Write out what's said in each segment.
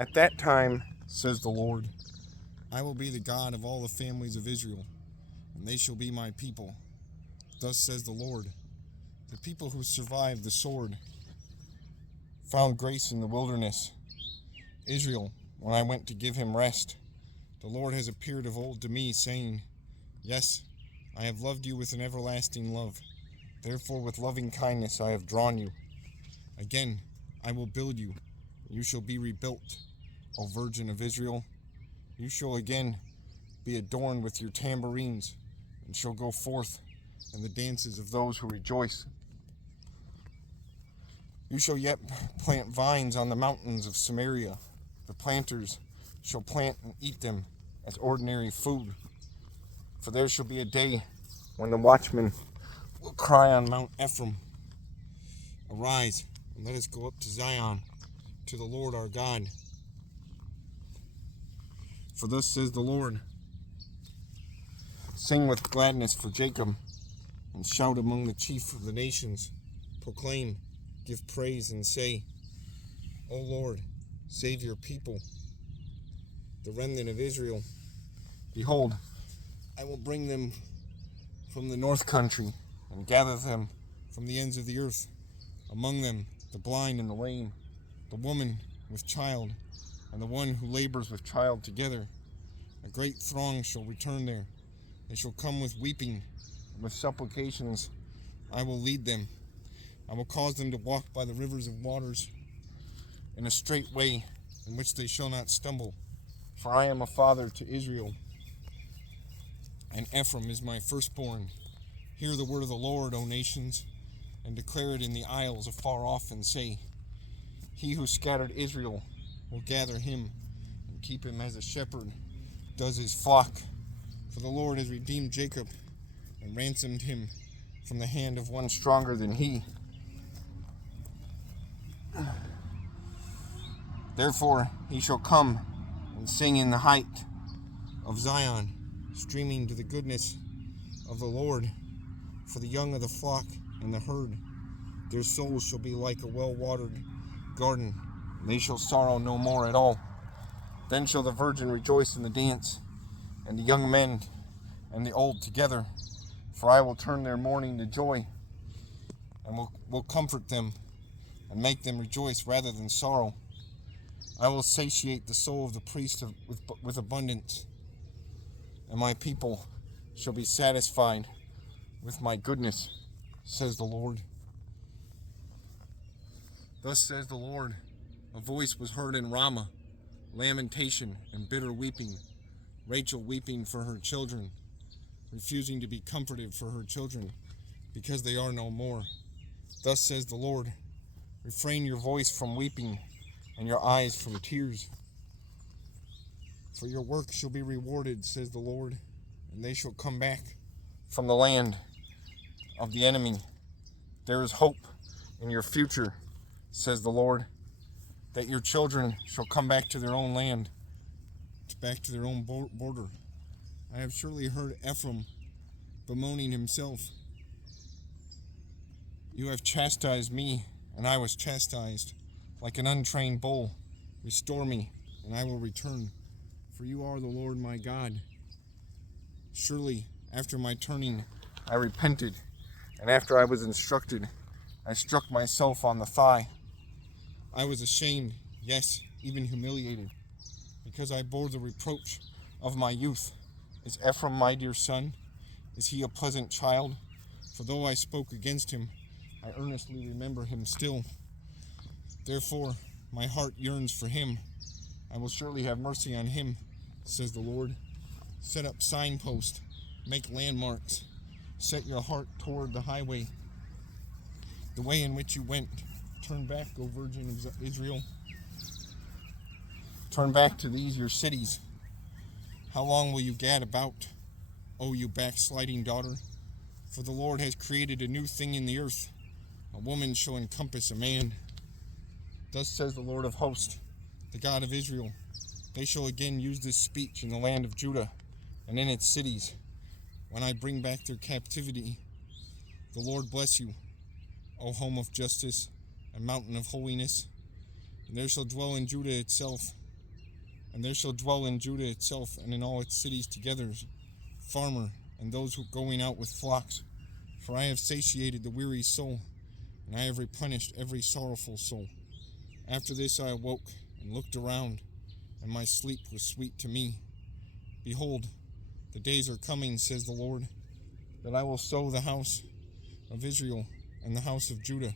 At that time, says the Lord, I will be the God of all the families of Israel, and they shall be my people. Thus says the Lord, the people who survived the sword found grace in the wilderness. Israel, when I went to give him rest, the Lord has appeared of old to me, saying, Yes, I have loved you with an everlasting love. Therefore with loving kindness I have drawn you. Again, I will build you, and you shall be rebuilt, O Virgin of Israel. You shall again be adorned with your tambourines, and shall go forth in the dances of those who rejoice. You shall yet plant vines on the mountains of Samaria. The planters shall plant and eat them as ordinary food. For there shall be a day when the watchmen will cry on Mount Ephraim, Arise, and let us go up to Zion, to the Lord our God. For thus says the Lord, Sing with gladness for Jacob, and shout among the chief of the nations. Proclaim, give praise, and say, O Lord, save your people, the remnant of Israel. Behold, I will bring them from the north country, and gather them from the ends of the earth. Among them the blind and the lame, the woman with child, and the one who labors with child together. A great throng shall return there. They shall come with weeping, and with supplications I will lead them. I will cause them to walk by the rivers of waters in a straight way, in which they shall not stumble. For I am a father to Israel, and Ephraim is my firstborn. Hear the word of the Lord, O nations, and declare it in the isles afar off, and say, He who scattered Israel will gather him, and keep him as a shepherd does his flock. For the Lord has redeemed Jacob, and ransomed him from the hand of one stronger than he. Therefore he shall come and sing in the height of Zion, streaming to the goodness of the Lord. For the young of the flock and the herd, their souls shall be like a well-watered garden, and they shall sorrow no more at all. Then shall the virgin rejoice in the dance, and the young men and the old together. For I will turn their mourning to joy, and will comfort them, and make them rejoice rather than sorrow. I will satiate the soul of the priest with abundance, and my people shall be satisfied with my goodness, says the Lord. Thus says the Lord, a voice was heard in Ramah, lamentation and bitter weeping, Rachel weeping for her children, refusing to be comforted for her children, because they are no more. Thus says the Lord, refrain your voice from weeping, and your eyes from tears. For your work shall be rewarded, says the Lord, and they shall come back from the land of the enemy. There is hope in your future, says the Lord, that your children shall come back to their own land, back to their own border. I have surely heard Ephraim bemoaning himself. You have chastised me, and I was chastised, like an untrained bull. Restore me, and I will return, for you are the Lord my God. Surely, after my turning, I repented, and after I was instructed, I struck myself on the thigh. I was ashamed, yes, even humiliated, because I bore the reproach of my youth. Is Ephraim my dear son? Is he a pleasant child? For though I spoke against him, I earnestly remember him still. Therefore, my heart yearns for him. I will surely have mercy on him, says the Lord. Set up signposts, make landmarks. Set your heart toward the highway, the way in which you went. Turn back, O Virgin of Israel. Turn back to these your cities. How long will you gad about, O you backsliding daughter? For the Lord has created a new thing in the earth. A woman shall encompass a man. Thus says the Lord of hosts, the God of Israel. They shall again use this speech in the land of Judah and in its cities, when I bring back their captivity. The Lord bless you, O home of justice and mountain of holiness. And there shall dwell in Judah itself And there shall dwell in Judah itself and in all its cities together farmer and those who going out with flocks. For I have satiated the weary soul, and I have replenished every sorrowful soul. After this I awoke and looked around, and my sleep was sweet to me. Behold, the days are coming, says the Lord, that I will sow the house of Israel and the house of Judah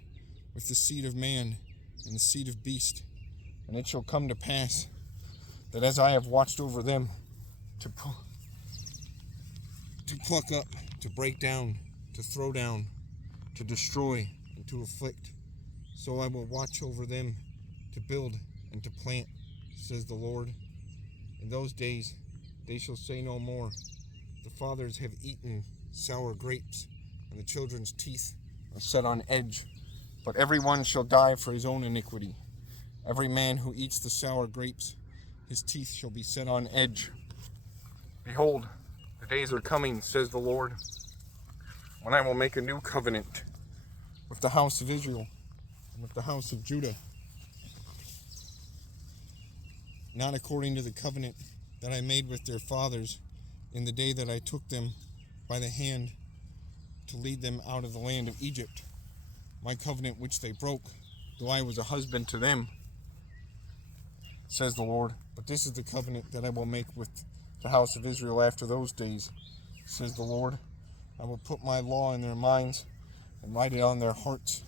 with the seed of man and the seed of beast. And it shall come to pass that as I have watched over them to pluck up, to break down, to throw down, to destroy, and to afflict, so I will watch over them to build and to plant, says the Lord. In those days they shall say no more, the fathers have eaten sour grapes, and the children's teeth are set on edge. But every one shall die for his own iniquity. Every man who eats the sour grapes, his teeth shall be set on edge. Behold, the days are coming, says the Lord, when I will make a new covenant with the house of Israel and with the house of Judah, not according to the covenant that I made with their fathers in the day that I took them by the hand to lead them out of the land of Egypt, my covenant which they broke, though I was a husband to them, says the Lord. But this is the covenant that I will make with the house of Israel after those days, says the Lord. I will put my law in their minds and write it on their hearts,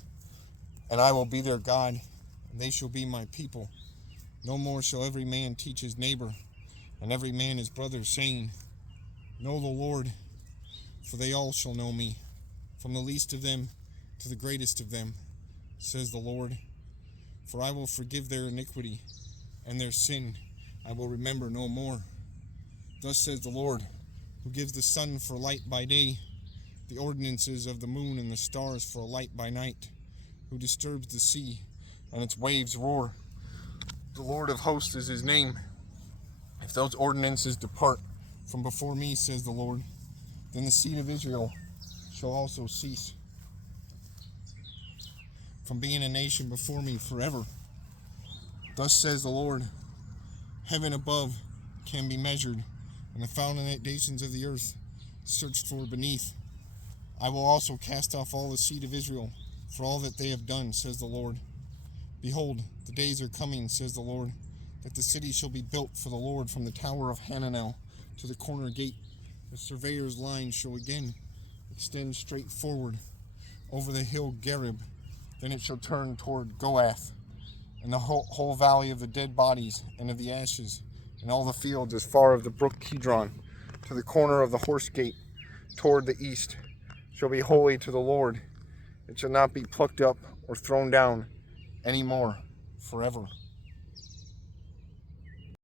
and I will be their God, and they shall be my people. No more shall every man teach his neighbor, and every man his brother, saying, Know the Lord, for they all shall know me, from the least of them to the greatest of them, says the Lord. For I will forgive their iniquity, and their sin I will remember no more. Thus says the Lord, who gives the sun for light by day, the ordinances of the moon and the stars for a light by night, who disturbs the sea, and its waves roar. The Lord of hosts is his name. If those ordinances depart from before me, says the Lord, then the seed of Israel shall also cease from being a nation before me forever. Thus says the Lord, heaven above can be measured, and the foundations of the earth searched for beneath. I will also cast off all the seed of Israel for all that they have done, says the Lord. Behold, the days are coming, says the Lord, that the city shall be built for the Lord from the tower of Hananel to the corner gate. The surveyor's line shall again extend straight forward over the hill Gerib. Then it shall turn toward Goath, and the whole valley of the dead bodies and of the ashes, and all the fields as far as the brook Kidron, to the corner of the horse gate toward the east, shall be holy to the Lord. It shall not be plucked up or thrown down any more forever.